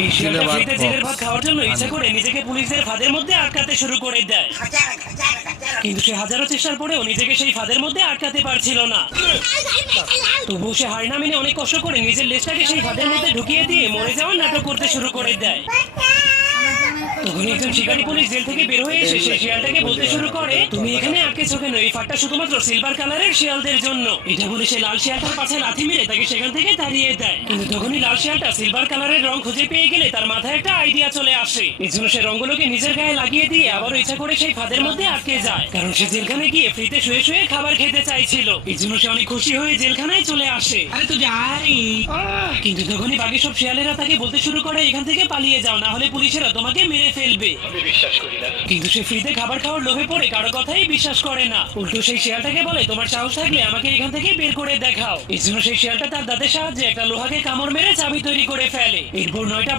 এই শিয়ালটা ফ্রিতে জেলের ভাত খাওয়ার জন্য ইচ্ছা করে নিজেকে পুলিশদের ফাঁদের মধ্যে আটকাতে শুরু করে দেয়। কিন্তু সে হাজারো চেষ্টার পরেও নিজেকে সেই ফাঁদের মধ্যে আটকাতে পারছিল না। তবুও সে হার না মেনে অনেক কষ্ট করে নিজের লেজটাকে সেই ফাঁদের মধ্যে ঢুকিয়ে দিয়ে মরে যাওয়ার নাটক করতে শুরু করে দেয়। তখন একজন শিকারী পুলিশ জেল থেকে বের হয়ে এসে সেই শিয়ালটাকে বলতে শুরু করে, তুমি এখানে আটকেছো কেন? এই ফাঁদটা শুধুমাত্র সিলভার কালারের শিয়ালদের জন্য। এটা বলে সে লাল শিয়ালটার পাশে লাথি মেরে তাকে সেখান থেকে তাড়িয়ে দেয়। কিন্তু তখনই লাল শিয়ালটা সিলভার কালারের রং খুঁজে পেয়ে গেলে তার মাথায় একটা আইডিয়া চলে আসে। এই জন্য সে রঙগুলোকে নিজের গায়ে লাগিয়ে দিয়ে আবারও ইচ্ছা করে সেই ফাঁদের মধ্যে আটকে যায়, কারণ সে জেলখানে গিয়ে ফ্রিতে শুয়ে শুয়ে খাবার খেতে চাইছিল। এই জন্য সে অনেক খুশি হয়ে জেলখানায় চলে আসে। আরে তো যাই। কিন্তু তখনই বাকি সব শিয়ালেরা তাকে বলতে শুরু করে, এখান থেকে পালিয়ে যাও, না হলে পুলিশেরা তোমাকে মেরে ফেলবে। কিন্তু সে ফ্রিতে খাবার খাওয়ার লোভে পড়ে কারো কথাই বিশ্বাস করে না। উল্টো সেই শিয়ালটাকে বলে, তোমার সাহস থাকলে আমাকে এখান থেকে বের করে দেখাও। এই জন্য সেই শিয়ালটা তার দাঁতের সাহায্যে একটা লোহাকে কামড় মেরে চাবি তৈরি করে ফেলে। এরপর 9টা